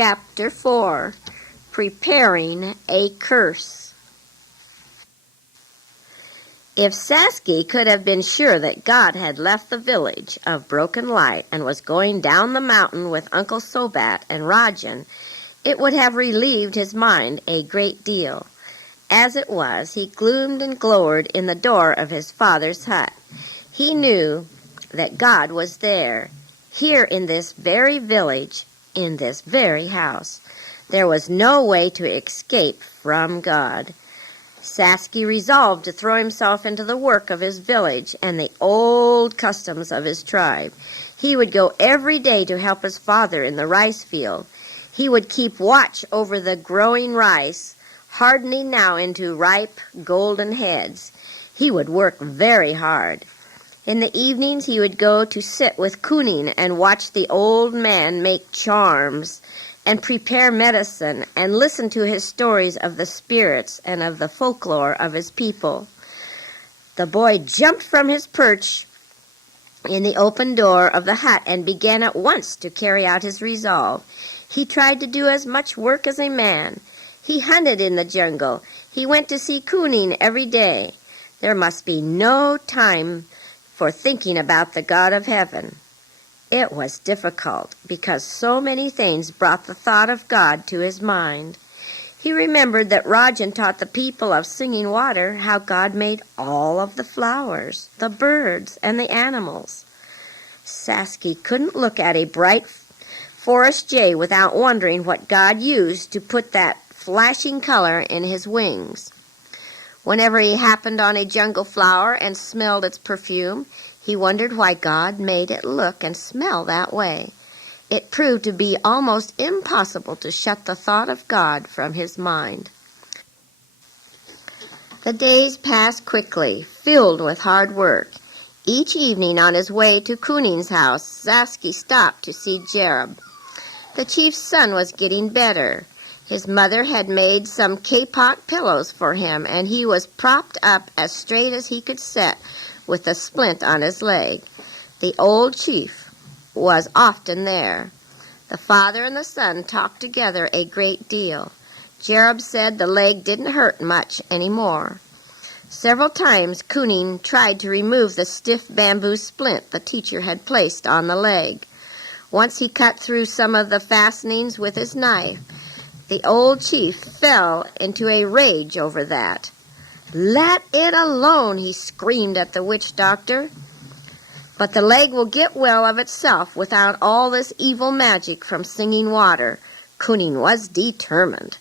Chapter 4. Preparing a Curse. If Sasky could have been sure that God had left the village of Broken Light and was going down the mountain with Uncle Sobat and Rajan, it would have relieved his mind a great deal. As it was, he gloomed and glowered in the door of his father's hut. He knew that God was there, here in this very village, in this very house. There was no way to escape from God. Sasky resolved to throw himself into the work of his village and the old customs of his tribe. He would go every day to help his father in the rice field. He would keep watch over the growing rice, hardening now into ripe golden heads. He would work very hard. In the evenings he would go to sit with Kunin and watch the old man make charms and prepare medicine and listen to his stories of the spirits and of the folklore of his people. The boy jumped from his perch in the open door of the hut and began at once to carry out his resolve. He tried to do as much work as a man. He hunted in the jungle. He went to see Kunin every day. There must be no time for thinking about the God of heaven. It was difficult because so many things brought the thought of God to his mind. He remembered that Rajan taught the people of Singing Water how God made all of the flowers, the birds, and the animals. Sasky couldn't look at a bright forest jay without wondering what God used to put that flashing color in his wings. Whenever he happened on a jungle flower and smelled its perfume, he wondered why God made it look and smell that way. It proved to be almost impossible to shut the thought of God from his mind. The days passed quickly, filled with hard work. Each evening on his way to Kunin's house, Sasky stopped to see Jerub. The chief's son was getting better. His mother had made some kapok pillows for him, and he was propped up as straight as he could sit with a splint on his leg. The old chief was often there. The father and the son talked together a great deal. Jerub said the leg didn't hurt much any more. Several times Kunin tried to remove the stiff bamboo splint the teacher had placed on the leg. Once he cut through some of the fastenings with his knife. The old chief fell into a rage over that. "Let it alone," he screamed at the witch doctor. "But the leg will get well of itself without all this evil magic from Singing Water." Kunin was determined.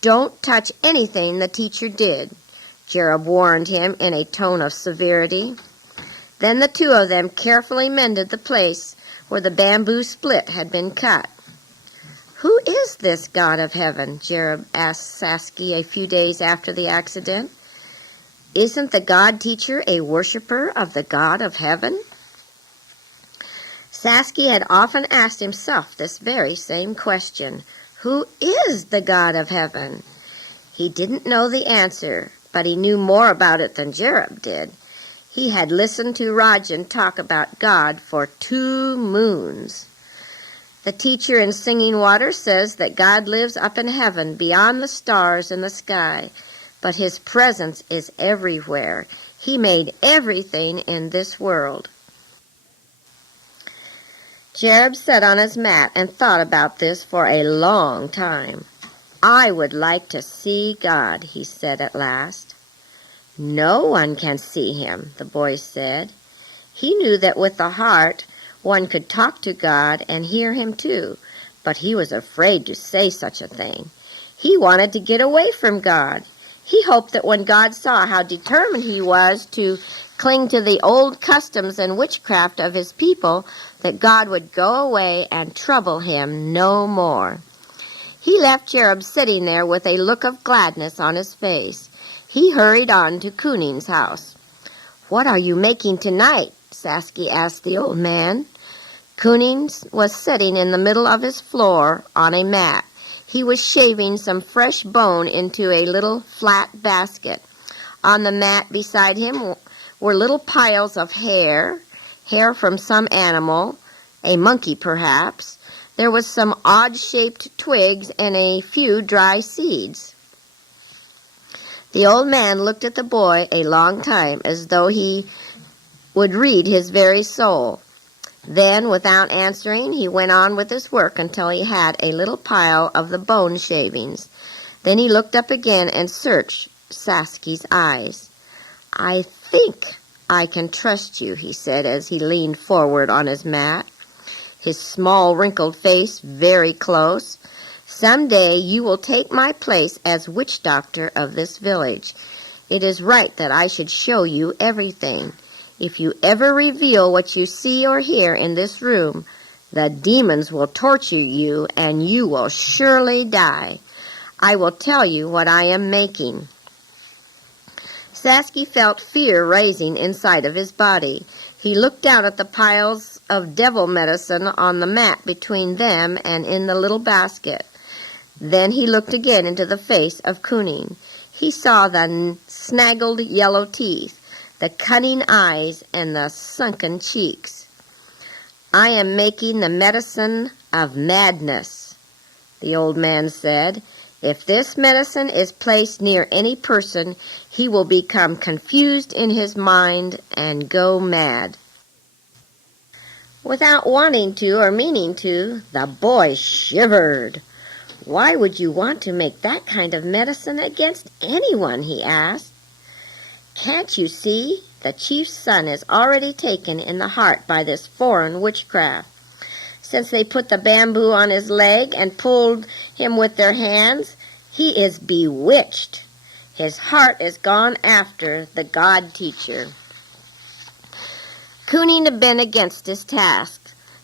"Don't touch anything the teacher did," Jerub warned him in a tone of severity. Then the two of them carefully mended the place where the bamboo split had been cut. "Who is this God of heaven?" Jerub asked Sasky a few days after the accident. "Isn't the God teacher a worshiper of the God of heaven?" Sasky had often asked himself this very same question. Who is the God of heaven? He didn't know the answer, but he knew more about it than Jerub did. He had listened to Rajan talk about God for 2 moons. The teacher in Singing Water says that God lives up in heaven beyond the stars in the sky, but his presence is everywhere. He made everything in this world. Jerub sat on his mat and thought about this for a long time. "I would like to see God," he said at last. "No one can see him," the boy said. He knew that with the heart one could talk to God and hear him too, but he was afraid to say such a thing. He wanted to get away from God. He hoped that when God saw how determined he was to cling to the old customs and witchcraft of his people, that God would go away and trouble him no more. He left Jerub sitting there with a look of gladness on his face. He hurried on to Kunin's house. "What are you making tonight?" Sasky asked the old man. Kunin was sitting in the middle of his floor on a mat. He was shaving some fresh bone into a little flat basket. On the mat beside him were little piles of hair from some animal, a monkey perhaps. There was some odd-shaped twigs and a few dry seeds. The old man looked at the boy a long time, as though he would read his very soul. Then, without answering, he went on with his work until he had a little pile of the bone shavings. Then he looked up again and searched Sasky's eyes. "I think I can trust you," he said as he leaned forward on his mat, his small wrinkled face very close. "Some day you will take my place as witch doctor of this village. It is right that I should show you everything. If you ever reveal what you see or hear in this room, the demons will torture you and you will surely die. I will tell you what I am making." Sasky felt fear rising inside of his body. He looked down at the piles of devil medicine on the mat between them and in the little basket. Then he looked again into the face of Koonin. He saw the snaggled yellow teeth, the cunning eyes, and the sunken cheeks. "I am making the medicine of madness," the old man said. "If this medicine is placed near any person, he will become confused in his mind and go mad." Without wanting to or meaning to, the boy shivered. "Why would you want to make that kind of medicine against anyone?" he asked. "Can't you see? The chief's son is already taken in the heart by this foreign witchcraft. Since they put the bamboo on his leg and pulled him with their hands, he is bewitched. His heart is gone after the God-teacher." Koonin had been against his task.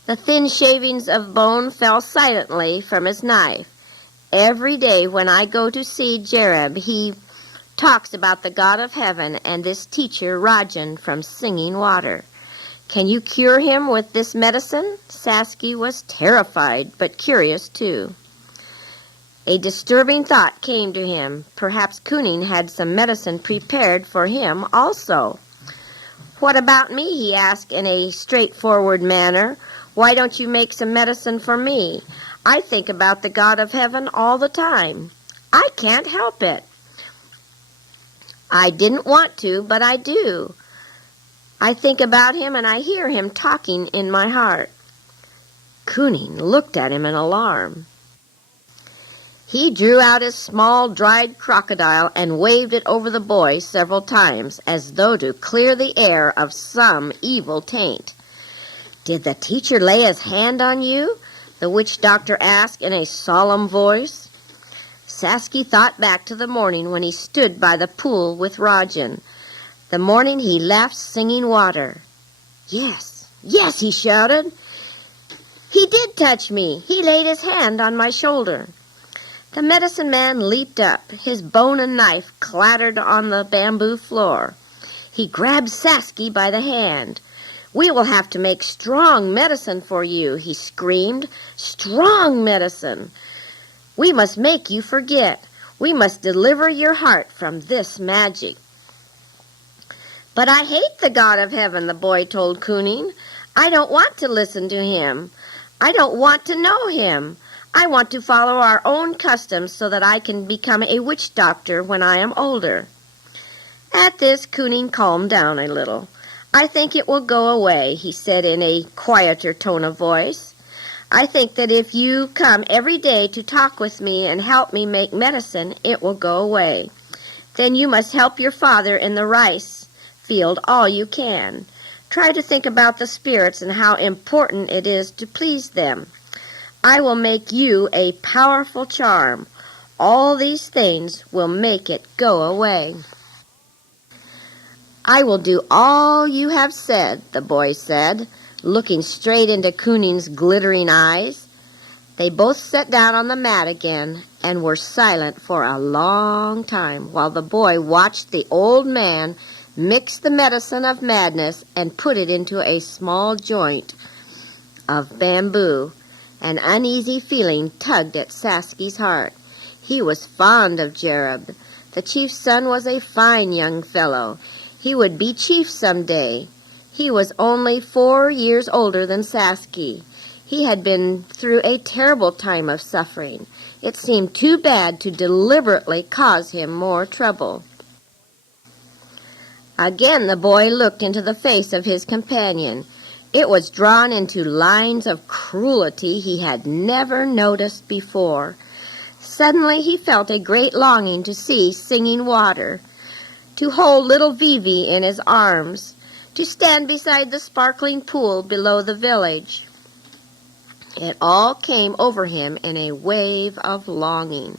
The thin shavings of bone fell silently from his knife. "Every day when I go to see Jereb, he talks about the God of heaven and this teacher Rajan from Singing Water. Can you cure him with this medicine?" Sasky was terrified, but curious too. A disturbing thought came to him. Perhaps Koonin had some medicine prepared for him also. "What about me?" he asked in a straightforward manner. "Why don't you make some medicine for me? I think about the God of heaven all the time. I can't help it. I didn't want to, but I do. I think about him and I hear him talking in my heart." Koonin looked at him in alarm. He drew out his small dried crocodile and waved it over the boy several times, as though to clear the air of some evil taint. "Did the teacher lay his hand on you?" the witch doctor asked in a solemn voice. Sasky thought back to the morning when he stood by the pool with Rajan, the morning he left Singing Water. "Yes, yes," he shouted. "He did touch me. He laid his hand on my shoulder." The medicine man leaped up. His bone and knife clattered on the bamboo floor. He grabbed Sasky by the hand. "We will have to make strong medicine for you," he screamed. "Strong medicine. We must make you forget. We must deliver your heart from this magic." "But I hate the God of heaven," the boy told Koonin. "I don't want to listen to him. I don't want to know him. I want to follow our own customs so that I can become a witch doctor when I am older." At this, Koonin calmed down a little. "I think it will go away," he said in a quieter tone of voice. "I think that if you come every day to talk with me and help me make medicine, it will go away. Then you must help your father in the rice field all you can. Try to think about the spirits and how important it is to please them. I will make you a powerful charm. All these things will make it go away." "I will do all you have said," the boy said, looking straight into Koonin's glittering eyes. They both sat down on the mat again and were silent for a long time while the boy watched the old man mix the medicine of madness and put it into a small joint of bamboo. An uneasy feeling tugged at Sasky's heart. He was fond of Jereb. The chief's son was a fine young fellow. He would be chief some day. He was only 4 years older than Sasky. He had been through a terrible time of suffering. It seemed too bad to deliberately cause him more trouble. Again the boy looked into the face of his companion. It was drawn into lines of cruelty he had never noticed before. Suddenly he felt a great longing to see Singing Water, to hold little Vivi in his arms, to stand beside the sparkling pool below the village. It all came over him in a wave of longing,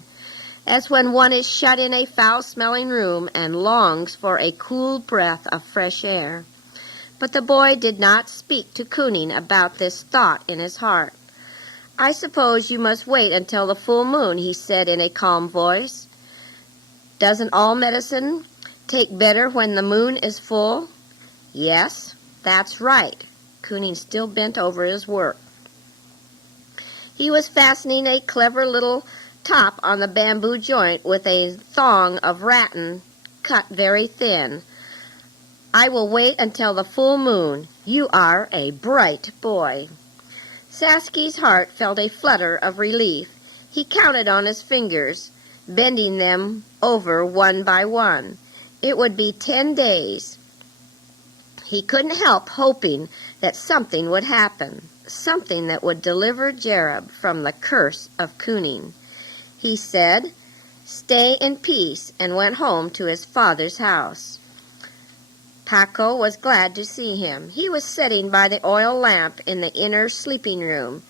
as when one is shut in a foul-smelling room and longs for a cool breath of fresh air. But the boy did not speak to Koonin about this thought in his heart. "I suppose you must wait until the full moon," he said in a calm voice. "Doesn't all medicine take better when the moon is full?" "Yes, that's right." Koonin still bent over his work. He was fastening a clever little top on the bamboo joint with a thong of rattan cut very thin. "I will wait until the full moon. You are a bright boy." Sasky's heart felt a flutter of relief. He counted on his fingers, bending them over one by one. It would be 10 days. He couldn't help hoping that something would happen, something that would deliver Jerub from the curse of Koonin. He said, "Stay in peace," and went home to his father's house. Paco was glad to see him. He was sitting by the oil lamp in the inner sleeping room.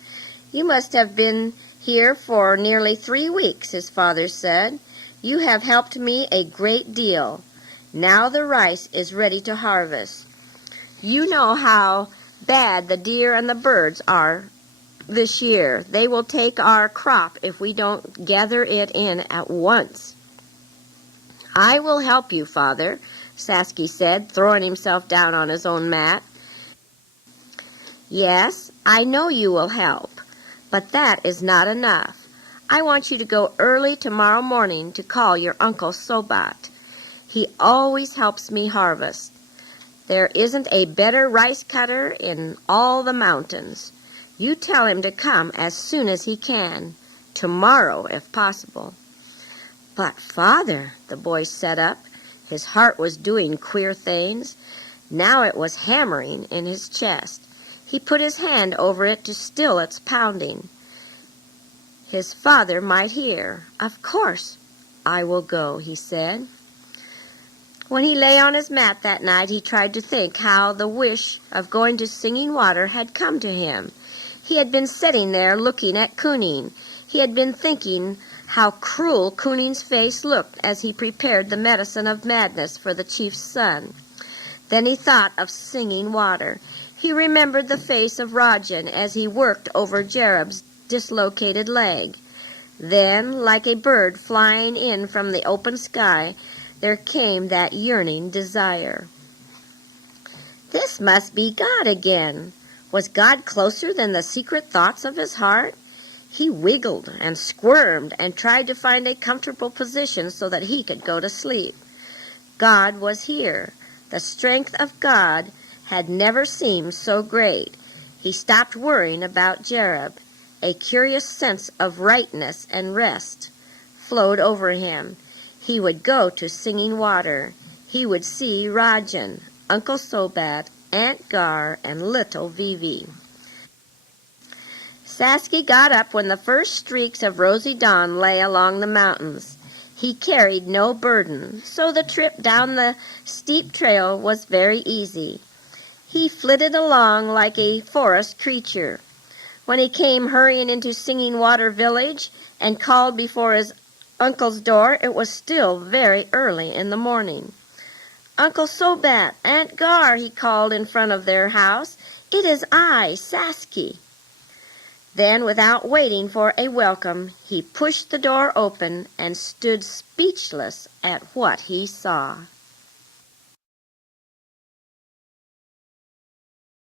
"You must have been here for nearly 3 weeks," his father said. "You have helped me a great deal. Now the rice is ready to harvest. You know how bad the deer and the birds are this year. They will take our crop if we don't gather it in at once." "I will help you, Father," Sasky said, throwing himself down on his own mat. "Yes, I know you will help, but that is not enough. I want you to go early tomorrow morning to call your Uncle Sobat. He always helps me harvest. There isn't a better rice cutter in all the mountains. You tell him to come as soon as he can, tomorrow if possible." "But, Father," the boy sat up. His heart was doing queer things. Now it was hammering in his chest. He put his hand over it to still its pounding. His father might hear. "Of course I will go," he said. When he lay on his mat that night, he tried to think how the wish of going to Singing Water had come to him. He had been sitting there looking at Koonin. He had been thinking how cruel Koonin's face looked as he prepared the medicine of madness for the chief's son. Then he thought of Singing Water. He remembered the face of Rajan as he worked over Jerub's dislocated leg. Then, like a bird flying in from the open sky, there came that yearning desire. This must be God again. Was God closer than the secret thoughts of his heart? He wiggled and squirmed and tried to find a comfortable position so that he could go to sleep. God was here. The strength of God had never seemed so great. He stopped worrying about Jerub. A curious sense of rightness and rest flowed over him. He would go to Singing Water. He would see Rajan, Uncle Sobat, Aunt Gar, and little Vivi. Sasky got up when the first streaks of rosy dawn lay along the mountains. He carried no burden, so the trip down the steep trail was very easy. He flitted along like a forest creature. When he came hurrying into Singing Water village and called before his uncle's door, it was still very early in the morning. "Uncle Sobat, Aunt Gar," he called in front of their house. "It is I, Sasky." Then, without waiting for a welcome, he pushed the door open and stood speechless at what he saw.